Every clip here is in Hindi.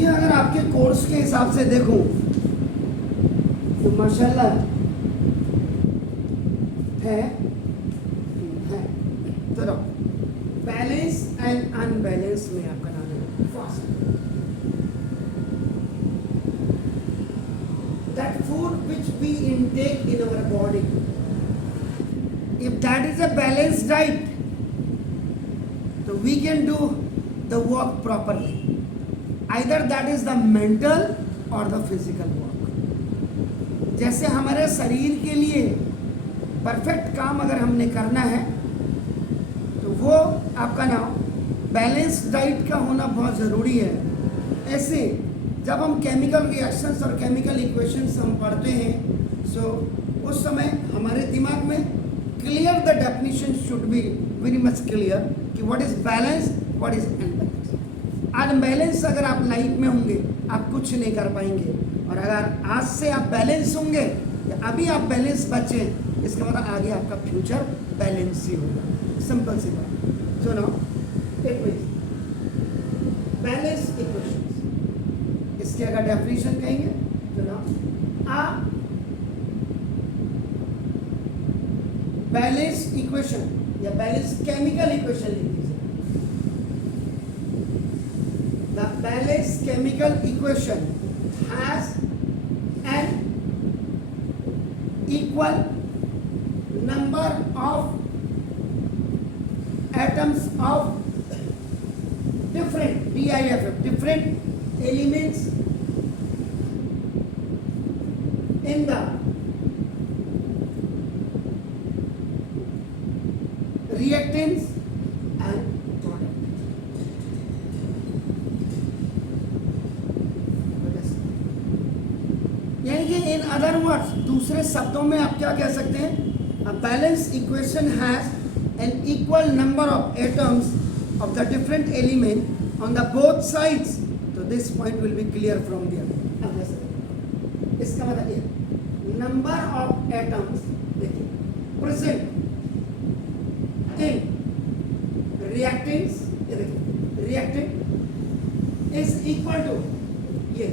ये अगर आपके कोर्स के हिसाब से देखूं तो माशाल्लाह है। चलो बैलेंस एंड अनबैलेंस में आपका नाम है fast. That food which we intake in our body, if that is a balanced diet, so we can do the work properly. Either that is the mental or the physical work. जैसे हमारे शरीर के लिए परफेक्ट काम अगर हमने करना है तो वो आपका नाम बैलेंस डाइट का होना बहुत ज़रूरी है। ऐसे जब हम केमिकल रिएक्शंस और केमिकल इक्वेशंस हम पढ़ते हैं सो उस समय हमारे दिमाग में clear the definition should be very much clear कि what is balance, what is unbalance. Unbalance अगर आप लाइफ में होंगे आप कुछ नहीं कर पाएंगे, और अगर आज से आप बैलेंस होंगे या अभी आप बैलेंस बचे इसका मतलब आगे आपका फ्यूचर बैलेंस ही होगा। सिंपल सी बात। So now it means balance equation, इसके अगर डेफिनेशन कहेंगे तो ना आ बैलेंस इक्वेशन या बैलेंस केमिकल इक्वेशन लिख दीजिए। The balance chemical equation has an equal number of atoms of different DIFF, different elements in the reactants and product. यानी कि इन अदर वर्ड्स, दूसरे शब्दों में आप क्या कह सकते हैं, a balanced equation has an equal number of atoms of the different element on the both sides. So this point will be clear from there. अब जैसे इसका मतलब ये number of atoms देखिए present in reactants, ये देखिए reactant is equal to ये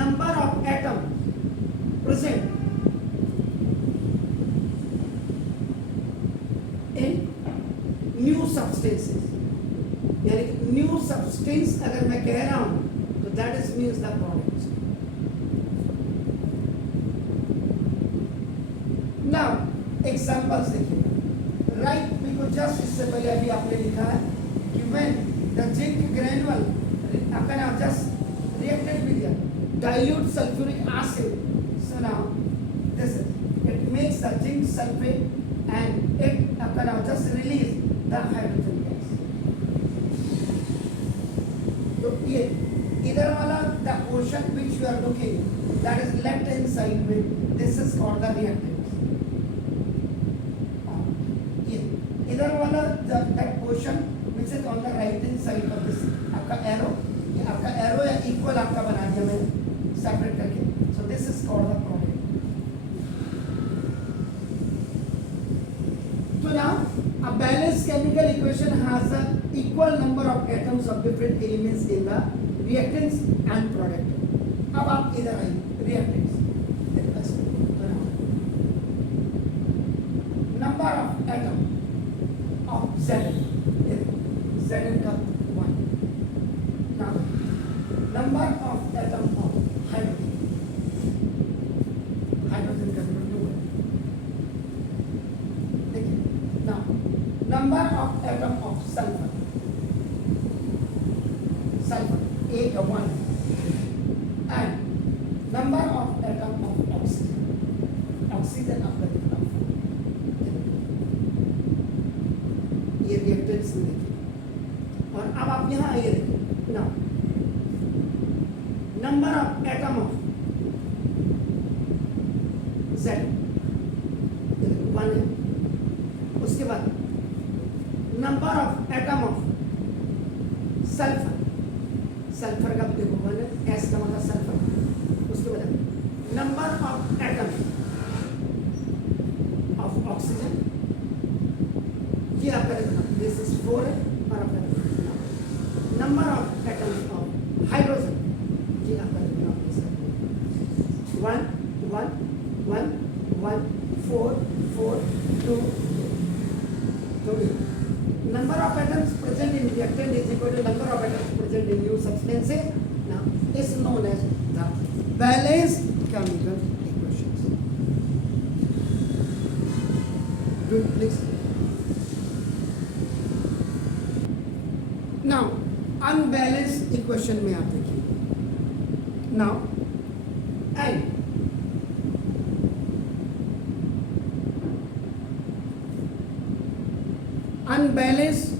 number of atoms present in new substances। यानी न्यू सब्सटेंस अगर मैं कह रहा हूं तो that is means the product. Now examples देखिए, राइट बिकॉज जस्ट इससे पहले अभी आपने लिखा है कि व्हेन द जिंक ग्रेनुअल आपका नाम just reacted with dilute sulphuric acid, so now this it makes the zinc sulphate and it आपका नाम जस्ट रिलीज द हाइड्रोजन। ये इधर वाला the portion which you are looking that is left hand side में, this is called the reactant. ये इधर वाला that portion which is on the right hand side of this आपका एरो, ये आपका एरो या इक्वल आपका बना दिया मैंने सेपरेट करके। So this is called the product. तो now a balanced chemical equation has an equal number of atoms of different elements in the reactants and product। अब आप इधर आइए reactants, number of atom of Zn, Zn का 1। now number of atom of hydrogen, hydrogen का 2 है। देखिए now number of atom of sulfur, sulfur 1, and number of atom of oxygen, oxygen आपका कितना, ये रिएक्टेंट्स में देखिए। और अब आप यहाँ आइए देखिए ना, number of atom of Z 1 है। उसके बाद number of atom of sulphur, sulphur का देखो 1 है, S का मतलब सल्फर। उसके बाद number of atom of oxygen, ये आपका देखना दिस इज 4 है। और आपका number of atom of hydrogen जी आपका देखना अपने साथ 1 1 1 1 4 4 2 2 number of atoms present in reactant is equal to number of atoms present in new substance now is known as the balanced chemical equations. Good, please. Now unbalanced equation में आप देखिए now and unbalanced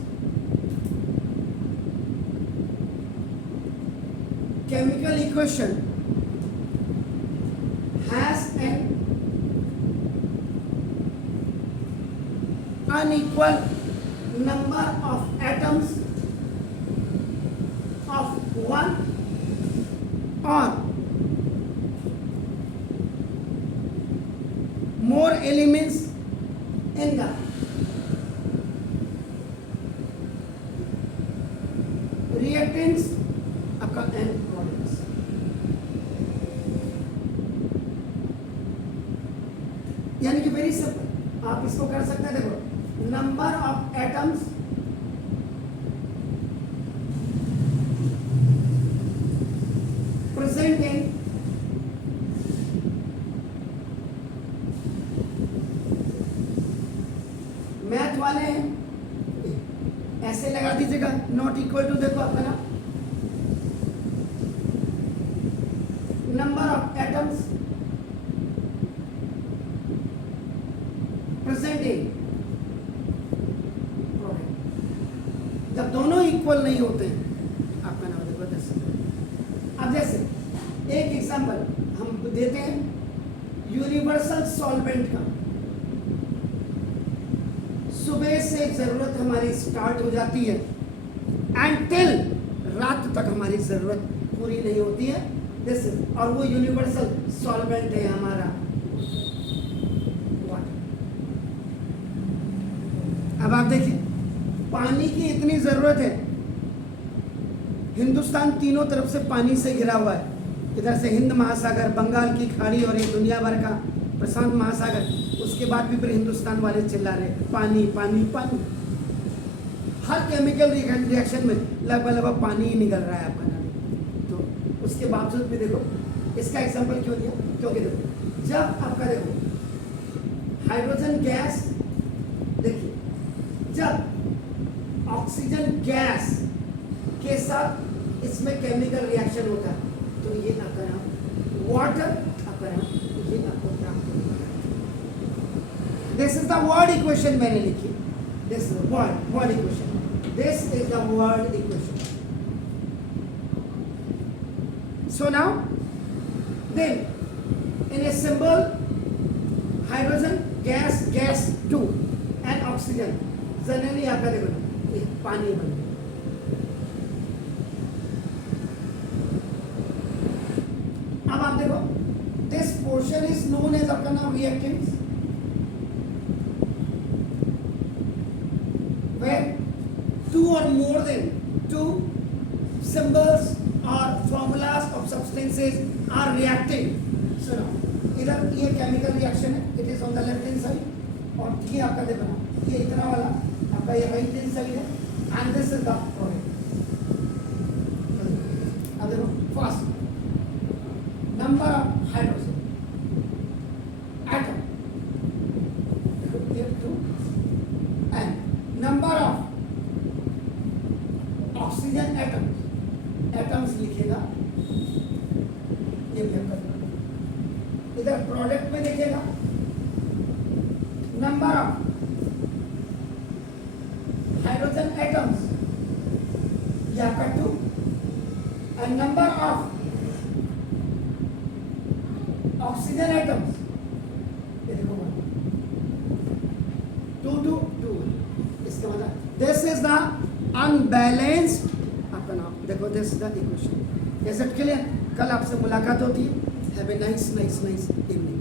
chemical equation has an unequal number of atoms of one or more elements in the reactants and products. यानी कि वेरी सिंपल आप इसको कर सकते हैं देखो number of atoms present in math वाले हैं ऐसे लगा दीजिएगा नॉट इक्वल टू देखो अपना number of atoms present in product जब दोनों इक्वल नहीं होते आपका नाम देखो दस अब जैसे एक एग्जांपल हम देते हैं यूनिवर्सल सॉल्वेंट का सुबह से जरूरत हमारी स्टार्ट हो जाती है एंड टिल रात तक हमारी जरूरत पूरी नहीं होती है दिस और वो यूनिवर्सल सॉल्वेंट है हमारा वाटर। अब आप देखिए पानी की इतनी जरूरत है हिंदुस्तान तीनों तरफ से पानी से घिरा हुआ है इधर से हिंद महासागर बंगाल की खाड़ी और ये दुनिया भर का प्रशांत महासागर उसके बाद भी फिर हिंदुस्तान वाले चिल्ला रहे पानी पानी पानी हर केमिकल रिएक्शन में लगभग पानी ही निकल रहा है आपका नाम तो उसके बावजूद भी देखो इसका एग्जांपल क्यों दिया क्योंकि देखो जब आपका देखो हाइड्रोजन गैस देखिए जब ऑक्सीजन गैस के साथ इसमें केमिकल रिएक्शन होता है तो ये आपका नाम वाटर आपका नाम ये आपको प्राप्त होगा this is the word equation मैंने लिखी this word equation this is the word equation so now then in a symbol hydrogen gas gas 2 and oxygen generally आपका देखो पानी बन अब आप देखो this portion is known as आपका नाम reactants where two or more than two symbols or formulas of substances are reacting. So now, इधर ये केमिकल रिएक्शन है, it is on the left hand side, और ये आपका देखो ना, ये इतना वाला आपका ये right hand side है, and this is the product. अब देखो first number of hydrogen atom, here two, and number of oxygen atoms लिखेगा ये भी हम करना इधर प्रोडक्ट में लिखेगा नंबर ऑफ हाइड्रोजन एटम्स ये आपका 2 and number of oxygen atoms ये देखो 2 2 2 इसका मतलब दिस इज द अनबैलेंस्ड आपका नाम देखो this is the equation. Is it clear? कल आपसे मुलाकात होती है। Have a nice evening.